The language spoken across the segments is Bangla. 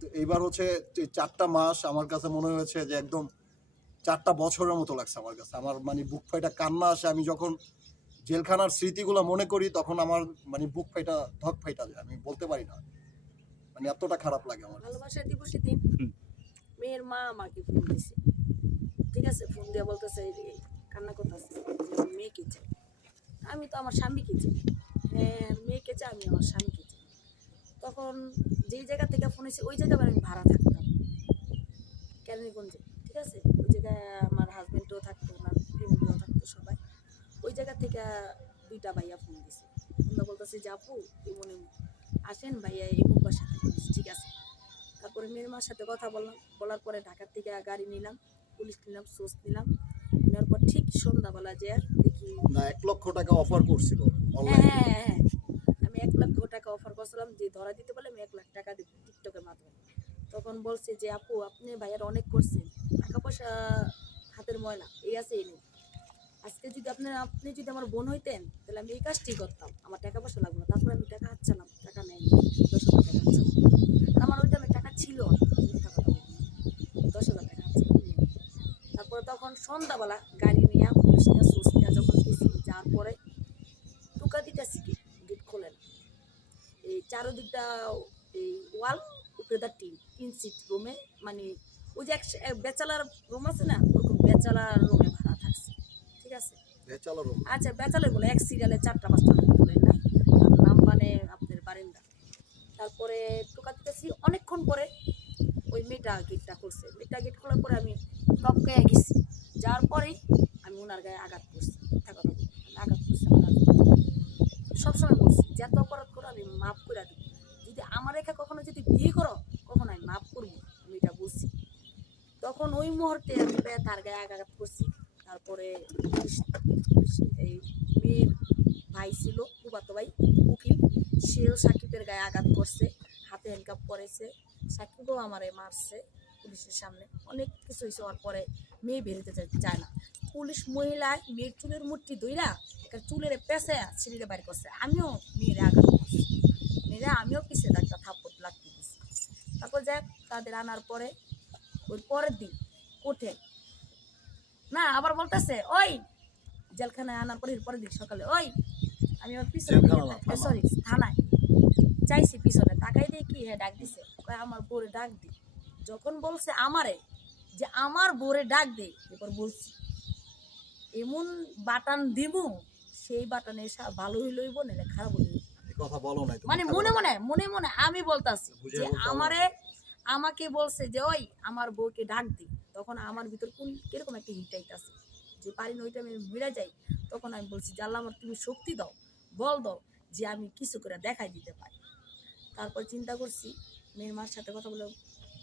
কিন্তু এইবার হচ্ছে চারটা মাস আমার কাছে মনে হয়েছে যে একদম চারটা বছরের মতো লাগছে আমার কাছে। আমার মানে বুক ফাইটা কান্না আসে। আমি যখন জেলখানার স্মৃতিগুলো মনে করি, তখন আমার মানে বুক ফাইটা ধক ফাইটা যায়। আমি বলতে পারি না। মানে এতটা খারাপ লাগে আমার। ভালোবাসা দিবসের দিন মেয়ের মা আমাকে ফোন দিছে। ঠিক আছে? ফোন দিয়ে বলতেছে কান্না করতেছে মেয়েকে আমি তো আমার স্বামীকে চাই। হ্যাঁ মেয়েকে আমি আমার স্বামীকে চাই তখন যেই জায়গা থেকে ফোন এসে ওই জায়গায় আমি ভাড়া থাকতাম। ক্যানিগঞ্জে ঠিক আছে? ওই জায়গায় আমার হাজব্যান্ডও থাকতো ওনার ফ্যামিলিও থাকতো সবাই। ওই জায়গা থেকে দুইটা ভাইয়া ফোন দিছে। আমরা বলতেছি যে আপু এমন এমন আসেন ভাইয়া এই মুখ বাসা ঠিক আছে? তারপরে মেয়ের মার সাথে কথা বললাম। বলার পরে ঢাকার থেকে গাড়ি নিলাম পুলিশ নিলাম সোর্স নিলাম। নেওয়ার পর ঠিক সন্ধ্যাবেলা যে দেখি না এক লক্ষ টাকা অফার করছিল হ্যাঁ হ্যাঁ হ্যাঁ আমি এক লক্ষ টাকা অফার করছিলাম, যে ধরা দিতে বলে আমি এক লাখ টাকা দিব টিকটকের মাধ্যমে। তখন বলছে যে, আপু, আপনি ভাইয়ার অনেক করছেন টাকা পয়সা হাতের ময়লা, এই আছে, এই নেই। আজকে যদি আপনি আপনি যদি আমার বোন হইতেন, তাহলে আমি এই কাজটি করতাম, আমার টাকা পয়সা লাগল তারপরে আমি টাকা হাতছালাম টাকা নেই, দশ টাকা আমার ওই টাইমে টাকা ছিল। দশ হাজার টাকা তারপরে তখন সন্ধ্যাবেলা গাড়ি নিয়ে পুলিশ নিয়ে সোর্স নিয়ে যখন গেছি যাওয়ার পরে টুকা দিতেছি কি গেট খোলেন এই চারোদিকটা এই ওয়াল উপরে দা টিন তিন সিট রুমে মানে ওই যে এক বেচালার রুম আছে না ওরকম বেচালার রুমে ভাড়া থাকছে ঠিক আছে? আচ্ছা বেচালের বলে এক সিরিয়ালে চারটা পাঁচটা রুম বলেন না? আর নাম মানে আপনার বারিন্দা। তারপরে টোকা দিতেছি অনেকক্ষণ পরে ওই মেয়েটা গেটটা করছে মেয়েটা গেট খোলার পরে আমি টপকে গেছি। যাওয়ার পরেই আমি ওনার গায়ে আঘাত করছি। কথা আঘাত করছি। সবসময় বলছি যে এত অপরাধ করে আমি মাফ করে দেবো যদি আমার রেখা কখনো যদি বিয়ে করো কখনো আমি মাফ করব না। আমি এটা বলছি তখন ওই মুহূর্তে তার গায়ে আঘাত করছি। তারপরে এই মেয়ের ভাই ছিল ফুবাতো ভাই, উকিল। সেও সাকিবের গায়ে আঘাত করছে, হাতে হ্যান্ডকাপ পরেছে। সাকিবও আমারে মারছে পুলিশের সামনে। অনেক কিছু হয়েছে, হওয়ার পরে মেয়ে বেরোতে চায় না। পুলিশ মহিলায় মেয়ের চুলের মুঠি দইরা একটা চুলের পেঁচে ছিঁড়ে বাইর করছে। আমিও মেয়েরে আঘাত করছি। মেয়েরা আমিও পিছিয়ে একটা থাপ্পড় লাগতে দিছি। তারপর যাক তাদের আনার পরে ওই পরের দিন কোর্টে না আবার বলতেছে ওই জেলখানায় আনার পরে পরের দিন সকালে। ওই আমি আমার পিছনে না। সরি থানায়। চাইছি পিছনে। তাকাই দিয়ে কি হ্যাঁ ডাক দিছে? আমার বোরে ডাক দি। যখন বলছে আমারে যে আমার বোরে ডাক দে এরপর বলছি এমন বাটান দিব সেই বাটনে ভালো হইল হইব নাহলে খারাপ হইল কথা বলো তুমি মানে মনে মনে মনে মনে আমি বলতাছি যে আমারে আমাকে বলছে যে, ওই আমার বউকে ডাক দি। তখন আমার ভিতর কোন কীরকম একটা হিটাইট আছে। যে পারি না ওইটা আমি মিলে যাই, তখন আমি বলছি, যে আল্লাহ আমার তুমি শক্তি দাও, বল দাও যে আমি কিছু করে দেখাই দিতে পারি। তারপর চিন্তা করছি, মেয়ের মার সাথে কথা বলে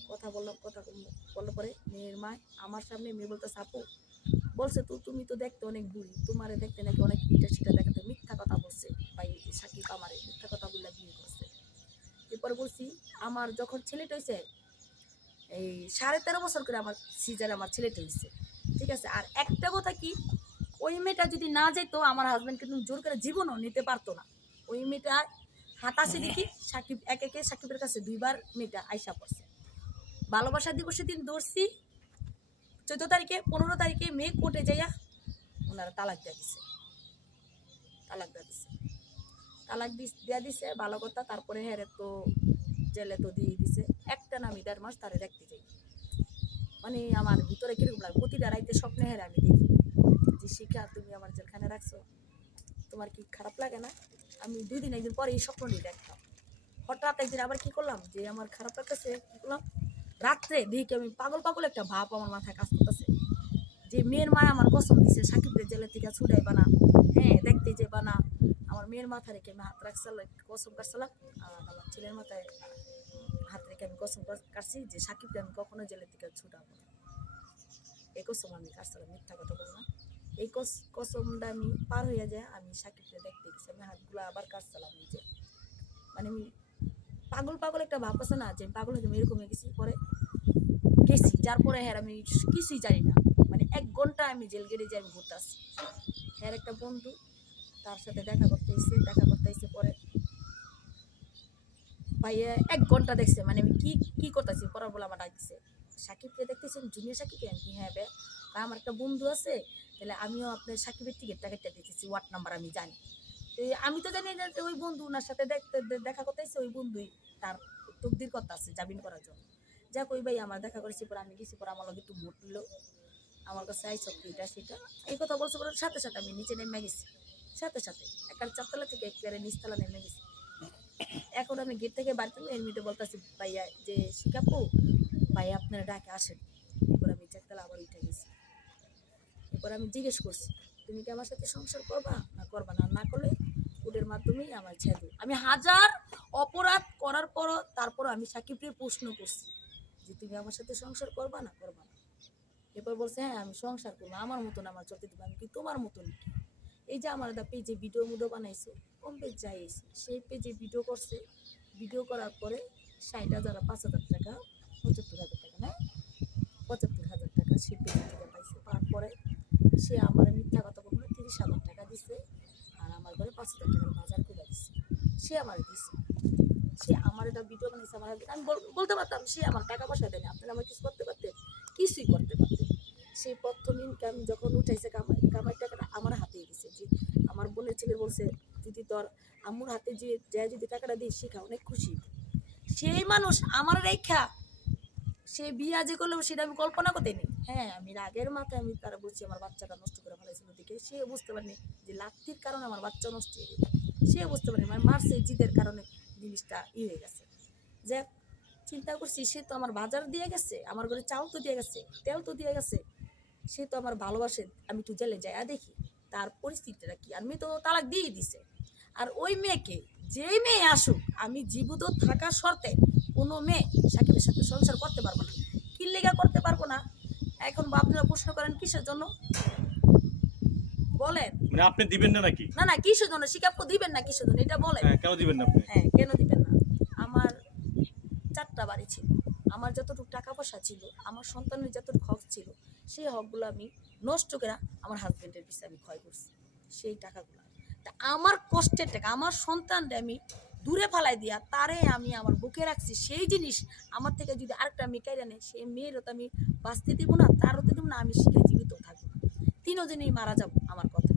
কথা বললাম, কথা বল- বলার পরে মেয়ের মা আমার সামনে মেয়ে বলতে আপু, বলছে তো তুমি তো দেখতে অনেক বুড়ি, তোমারে দেখতে নাকি অনেক ইটা সেটা দেখাতে মিথ্যা কথা বলছে ভাই সাকিব আমারে মিথ্যা কথা বলে বিয়ে করছে এরপরে বলছি আমার যখন ছেলেটা হয়েছে এই সাড়ে তেরো বছর করে আমার সিজার আমার ছেলেটা হয়েছে ঠিক আছে? আর একটা কথা কি, ওই মেয়েটা যদি না যেত আমার হাজব্যান্ড কিন্তু জোর করে জীবনও নিতে পারতো না। ওই মেয়েটা হাতাশে দেখি, সাকিব, এক একে সাকিবের কাছে দুইবার মেয়েটা আইসা পড়ছে। ভালোবাসা দিবসের দিন দৌড়ছি, চোদ্দ তারিখে, পনেরো তারিখে মেয়ে কোর্টে যাইয়া ওনারা তালাক দিয়ে দিছে। তালাক দিয়ে দিছে। তালাক দিয়া দিছে, ভালো কথা, তারপরে হ্যাঁ তো জেলে তো দিয়ে দিছে। একটা না আমি দেড় মাস তারে দেখতে যাই। মানে আমার ভিতরে কীরকম লাগে? প্রতিটা রাইতে স্বপ্নে হেরে আমি দেখি। যে শিখা, তুমি আমার জেলখানে রাখছো। তোমার কি খারাপ লাগে না? আমি দুই দিন, একদিন পরে এই স্বপ্নটি দেখতাম। হঠাৎ একদিন আবার কি করলাম? যে আমার খারাপ লাগতেছে, কি করলাম? রাত্রে দেখি আমি পাগল পাগল একটা ভাব আমার মাথায় কাজ করতেছে। যে মেয়ের মা আমার কসম দিছে সাকিবদের জেলের থেকে ছুটাই বানা হ্যাঁ বানা আমার মেয়ের মাথা রেখে আমি হাত রাখছিলাম কসম কাটছিলাম আর আমার ছেলের মাথায় হাত রেখে আমি কসম কাটছি যে সাকিবকে আমি কখনো জেলের থেকে ছুটাবো না। এই কসম আমি কাটছিলাম মিথ্যা কথা বলব না। এই কস- কসমটা আমি পার হয়ে যায়, আমি সাকিবকে দেখতে গেছি, আমি হাতগুলো আবার কাটছিলাম নিজে। মানে আমি পাগল পাগল একটা ভাব আছে না, যে আমি পাগল হয়ে এরকম হয়ে গেছি, পরে গেছি, যার পরে হ্যাঁ আমি কিছুই জানি না। মানে এক ঘণ্টা আমি জেল গেটে যে আমি ঘুরতে আসছি। হ্যাঁ একটা বন্ধু তার সাথে দেখা করতে এসে দেখা করতে এসে পরে ভাইয়া এক ঘণ্টা দেখছে মানে আমি কি কি করতেছি? পড়ার বলে আমার ডাকছে সাকিবকে দেখতেছেন? জুনিয়র সাকিবকে? আমি হ্যাঁ বে। আমার একটা বন্ধু আছে, তাহলে আমিও আপনার সাকিবের টিকিটটা কেটে দিতেছি ওয়ার্ড নাম্বার আমি জানি। তো আমি তো জানি না যে ওই বন্ধু ওনার সাথে দেখতে দেখা করতেছে ওই বন্ধুই তার তকদির কথা আছে, জামিন করার জন্য। যাক, ওই ভাই আমার দেখা করেছি, পরে আমি গেছি, পরে আমার লগে একটু মুটলো আমার কাছে আইসব এটা, সেটা। এই কথা বলছে, পরে সাথে সাথে আমি নিচে নেমে গেছি। সাথে সাথে একটা চারতলা থেকে একবারে নিচতলা নেমে গেছি। এখন আমি গেট থেকে বাড়িতে এর মধ্যে বলতেছি, ভাইয়া, যে শিকাপু ভাই আপনারা ডাকে আসেন। এরপর আমি চারতলা আবার উঠে গেছি। এরপর আমি জিজ্ঞেস করছি, তুমি কি আমার সাথে সংসার করবা? না করবা না? না করলে কোর্টের মাধ্যমেই আমার ছেড়ে আমি হাজার অপরাধ করার পরও তারপর আমি সাকিবকে প্রশ্ন করছি যে, তুমি আমার সাথে সংসার করবা না করবা না? এরপর বলছে হ্যাঁ আমি সংসার করব। আমার মতন আমার চলতে দেবো। আমি কি তোমার মতন কি এই যে আমার দা পেজে ভিডিও মুডো বানাইছে কম পেজ যাই সেই পেজে ভিডিও করছে। ভিডিও করার পরে ষাট হাজার, পাঁচ হাজার টাকা, পঁচাত্তর হাজার টাকা, না? পঁচাত্তর হাজার টাকা সে পেজ থেকে পাইছে। পাওয়ার পরে সে আমার মিথ্যা কথা বলব না তিরিশ হাজার টাকা দিছে আর আমার ঘরে পাঁচ হাজার টাকার বাজার করে দিছে। সে আমার দিছে। সে আমার এটা ভিডিও বানিয়েছে আমার আমি বল- বলতে পারতাম, সে আমার টাকা পয়সা দেয়নি আপনারা আমার কিছু করতে পারতেন? কিছুই করতে পারতেন সেই প্রথম ইনকাম যখন উঠাইছে, কামাই কামাই টাকাটা আমার বোনের ছেলে বলছে যদি তোর আম্মুর হাতে যে যা যদি টাকাটা দিই শেখা অনেক খুশি। সেই মানুষ আমার রেখা, সে বিয়া যে করল, সেটা আমি কল্পনা করতে নি হ্যাঁ আমি রাগের মাথায় আমি তারা বলছি, আমার বাচ্চাটা নষ্ট করে ফেলেছিল দেখে। সে বুঝতে পারেনি যে লাত্তির কারণে আমার বাচ্চা নষ্ট হয়ে গেছে। সে বুঝতে পারেনি মানে মারছে জিদের কারণে জিনিসটা ই হয়ে গেছে। যে চিন্তা করছি, সে তো আমার বাজার দিয়ে গেছে, আমার ঘরে চাল তো দিয়ে গেছে, তেল তো দিয়ে গেছে, সে তো আমার ভালোবাসে, আমি একটু জেলে যাই দেখি। তার পরিস্থিতিটা কি? আর মেয়ে তো তালাক দিয়ে দিছে। আর ওই মেয়েকে যেই মেয়ে আসুক আমি জীবিত থাকা শর্তে কোনো মেয়ে সাকিবের সাথে সংসার করতে পারব না। কি লেগা করতে পারব না? এখন আপনারা প্রশ্ন করেন কিসের জন্য? বলেন। মানে আপনি দিবেন না নাকি? না না কিসের জন্য? শিকাপ্য দিবেন না কিসের জন্য? এটা বলেন। হ্যাঁ কেন দিবেন না আপনি? হ্যাঁ কেন দিবেন না? আমার চারটা বাড়ি ছিল। আমার যতটুকু টাকা পয়সা ছিল আমার সন্তানের যতটুকু হক ছিল সেই হকগুলো আমি নষ্ট করে আমার হাজবেন্ডের পিছিয়ে আমি ক্ষয় করছি সেই টাকাগুলো। তা আমার কষ্টের টাকা আমার সন্তানটা আমি দূরে ফালাই দিয়া তারে আমি আমার বুকে রাখছি সেই জিনিস আমার থেকে যদি আরেকটা মেয়ে কেড়ে নেয় সেই মেয়েরও তো আমি বাঁচতে দিব না তারও তো দিব না আমি শিখে জীবিত থাকব তিনজনেই মারা যাব আমার কথা।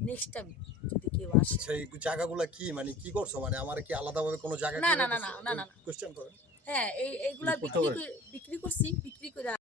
নেক্সট টাইম যদি কেউ আসে। সেই জায়গাগুলো কি? মানে কি করছ? মানে আমার কি আলাদাভাবে কোনো জায়গা না, না, না, না, না, না। কোশ্চেন করেন। হ্যাঁ এই এইগুলা বিক্রি করে- বিক্রি করছি বিক্রি করে